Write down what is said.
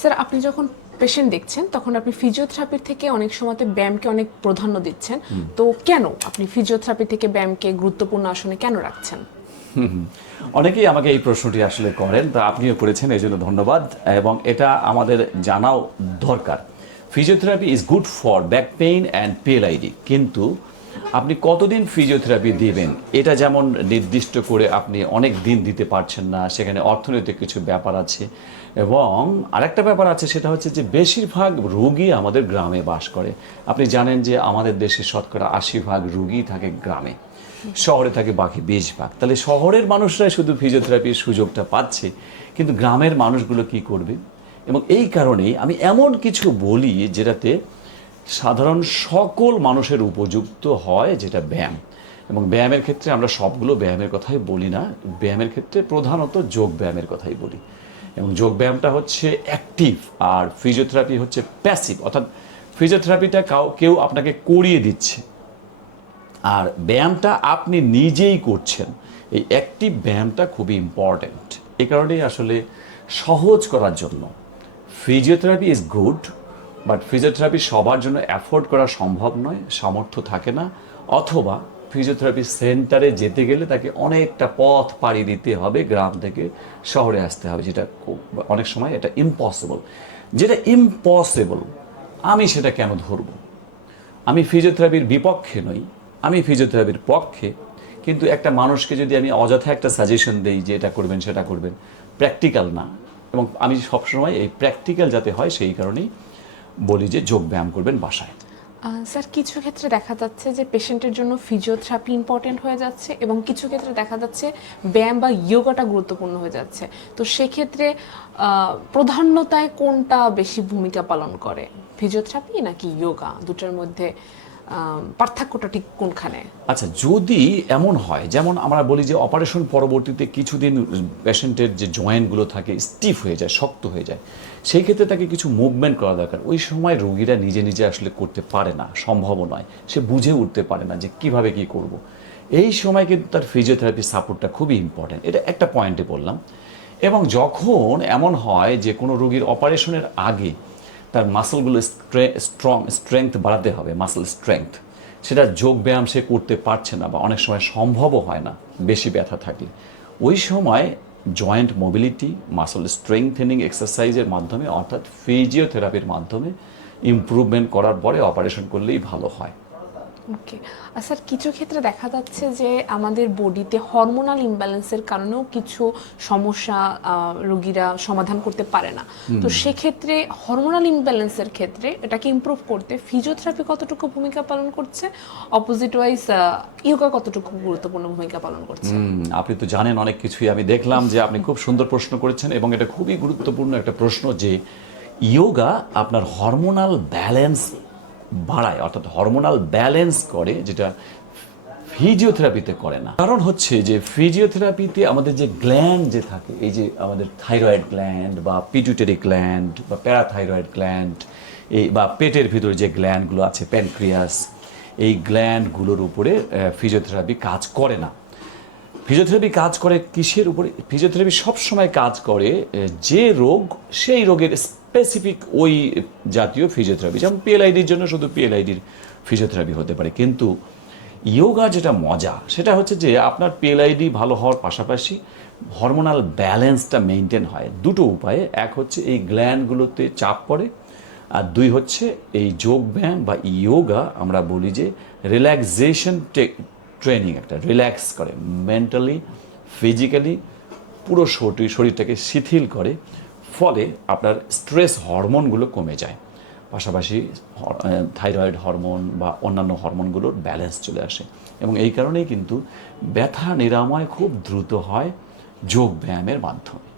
Sir, আপনি যখন patient দেখছেন তখন আপনি ফিজিওথেরাপির থেকে অনেক সময়তে ব্যায়ামকে অনেক প্রাধান্য দিচ্ছেন। তো কেন আপনি ফিজিওথেরাপি থেকে ব্যায়ামকে গুরুত্বপূর্ণ আসনে কেন রাখছেন? অনেকেই আমাকে এই প্রশ্নটি আসলে করেন, তা আপনিও করেছেন, এই জন্য ধন্যবাদ। এবং এটা আমাদের জানাও দরকার। Physiotherapy is good for back pain and PLID, কিন্তু আপনি কতদিন ফিজিওথেরাপি দিবেন এটা যেমন নির্দিষ্ট করে আপনি অনেক দিন দিতে পারছেন না, সেখানে অর্থনৈতিক কিছু ব্যাপার আছে। এবং আরেকটা ব্যাপার আছে, সেটা হচ্ছে যে বেশিরভাগ রোগী আমাদের গ্রামে বাস করে। আপনি জানেন যে আমাদের দেশে শতকরা 80% রোগী থাকে গ্রামে, শহরে থাকে বাকি 20%। তাহলে শহরের মানুষরাই শুধু ফিজিওথেরাপির সুযোগটা পাচ্ছে, কিন্তু গ্রামের মানুষগুলো কি করবে? এবং এই কারণেই আমি এমন কিছু বলি যেটাতে সাধারণ সকল মানুষের উপযুক্ত হয়, যেটা ব্যায়াম। এবং ব্যায়ামের ক্ষেত্রে আমরা সবগুলো ব্যায়ামের কথাই বলি না, ব্যায়ামের ক্ষেত্রে প্রধানত যোগ ব্যায়ামের কথাই বলি। এবং যোগ ব্যায়ামটা হচ্ছে অ্যাক্টিভ, আর ফিজিওথেরাপি হচ্ছে প্যাসিভ, অর্থাৎ ফিজিওথেরাপিটা কেউ আপনাকে করিয়ে দিচ্ছে, আর ব্যায়ামটা আপনি নিজেই করছেন। এই অ্যাক্টিভ ব্যায়ামটা খুবই ইম্পর্ট্যান্ট। এই কারণেই আসলে সহজ করার জন্য physiotherapy is good, but physiotherapy সবার জন্য অ্যাফোর্ড করা সম্ভব নয়, সামর্থ্য থাকে না। অথবা ফিজিওথেরাপি সেন্টারে যেতে গেলে তাকে অনেকটা পথ পাড়ি দিতে হবে, গ্রাম থেকে শহরে আসতে হবে, যেটা অনেক সময় এটা ইম্পসিবল। যেটা ইম্পসিবল আমি সেটা কেন ধরবো? আমি ফিজিওথেরাপির বিপক্ষে নই, আমি ফিজিওথেরাপির পক্ষে। কিন্তু একটা মানুষকে যদি আমি অযথা একটা সাজেশন দেই যে এটা করবেন সেটা করবেন, প্র্যাকটিক্যাল না। এবং আমি সবসময় এই প্র্যাকটিক্যাল যাতে হয় সেই কারণেই বলি যে যোগ ব্যায়াম করবেন বাসায়। স্যার, কিছু ক্ষেত্রে দেখা যাচ্ছে যে পেশেন্টের জন্য ফিজিওথেরাপি ইম্পর্টেন্ট হয়ে যাচ্ছে এবং কিছু ক্ষেত্রে দেখা যাচ্ছে ব্যায়াম বা ইয়োগাটা গুরুত্বপূর্ণ হয়ে যাচ্ছে। তো সেক্ষেত্রে প্রাধান্যতায় কোনটা বেশি ভূমিকা পালন করে, ফিজিওথেরাপি নাকি ইয়োগা? দুটার মধ্যে পার্থক্যটা ঠিক কোনখানে? আচ্ছা, যদি এমন হয়, যেমন আমরা বলি যে অপারেশন পরবর্তীতে কিছুদিন পেশেন্টের যে জয়েন্টগুলো থাকে স্টিফ হয়ে যায়, শক্ত হয়ে যায়, সেই ক্ষেত্রে তাকে কিছু মুভমেন্ট করা দরকার। ওই সময় রোগীরা নিজে নিজে আসলে করতে পারে না, সম্ভবও নয়, সে বুঝে উঠতে পারে না যে কিভাবে কি করব। এই সময় কিন্তু তার ফিজিওথেরাপি সাপোর্টটা খুবই ইম্পর্ট্যান্ট। এটা একটা পয়েন্টে বললাম। এবং যখন এমন হয় যে কোনো রোগীর অপারেশনের আগে তার মাসলগুলো স্ট্রেংথ বাড়াতে হবে, মাসল স্ট্রেংথ, সেটা যোগ ব্যায়াম সে করতে পারছে না বা অনেক সময় সম্ভবও হয় না বেশি ব্যথা থাকলে, ওই সময় জয়েন্ট মোবিলিটি, মাসল স্ট্রেংথেনিং এক্সারসাইজের মাধ্যমে, অর্থাৎ ফিজিওথেরাপির মাধ্যমে ইমপ্রুভমেন্ট করার পরে অপারেশন করলেই ভালো হয়। ওকে। আর স্যার, কিছু ক্ষেত্রে দেখা যাচ্ছে যে আমাদের বডিতে হরমোনাল ইমব্যালেন্সের কারণেও কিছু সমস্যা রোগীরা সমাধান করতে পারে না। তো সেক্ষেত্রে হরমোনাল ইমব্যালেন্সের ক্ষেত্রে এটাকে ইমপ্রুভ করতে ফিজিওথেরাপি কতটুকু ভূমিকা পালন করছে, অপোজিট ওয়াইজ ইয়োগা কতটুকু গুরুত্বপূর্ণ ভূমিকা পালন করছে? আপনি তো জানেন অনেক কিছুই। আমি দেখলাম যে আপনি খুব সুন্দর প্রশ্ন করেছেন, এবং এটা খুবই গুরুত্বপূর্ণ একটা প্রশ্ন যে ইয়োগা আপনার হরমোনাল ব্যালেন্স বাড়ায়, অর্থাৎ হরমোনাল ব্যালেন্স করে, যেটা ফিজিওথেরাপিতে করে না। কারণ হচ্ছে যে ফিজিওথেরাপিতে আমাদের যে গ্ল্যান্ড যে থাকে, এই যে আমাদের থাইরয়েড গ্ল্যান্ড বা পিটুইটারি গ্ল্যান্ড বা প্যারাথাইরয়েড গ্ল্যান্ড, এই বা পেটের ভিতরে যে গ্ল্যান্ডগুলো আছে, প্যানক্রিয়াস, এই গ্ল্যান্ডগুলোর উপরে ফিজিওথেরাপি কাজ করে না। ফিজিওথেরাপি কাজ করে কিসের উপরে? ফিজিওথেরাপি সবসময় কাজ করে যে রোগ, সেই রোগের স্পেসিফিক ওই জাতীয় ফিজিওথেরাপি। যেমন পিএলআইডির জন্য শুধু পিএলআইডির ফিজিওথেরাপি হতে পারে। কিন্তু ইয়োগা যেটা মজা, সেটা হচ্ছে যে আপনার পিএলআইডি ভালো হওয়ার পাশাপাশি হরমোনাল ব্যালেন্সটা মেনটেন হয় দুটো উপায়ে। এক হচ্ছে এই গ্ল্যান্ডগুলোতে চাপ পড়ে, আর দুই হচ্ছে এই যোগ ব্যায়াম বা ইয়োগা আমরা বলি যে রিল্যাক্সেশন ট্রেনিং, একটা রিল্যাক্স করে মেন্টালি, ফিজিক্যালি, পুরো শরীরটাকে শিথিল করে। ফলে আপনার স্ট্রেস হরমোনগুলো কমে যায়, পাশাপাশি থাইরয়েড হরমোন বা অন্যান্য হরমোনগুলোর ব্যালেন্স চলে আসে। এবং এই কারণেই কিন্তু ব্যথা নিরাময় খুব দ্রুত হয় যোগ ব্যায়ামের মাধ্যমে।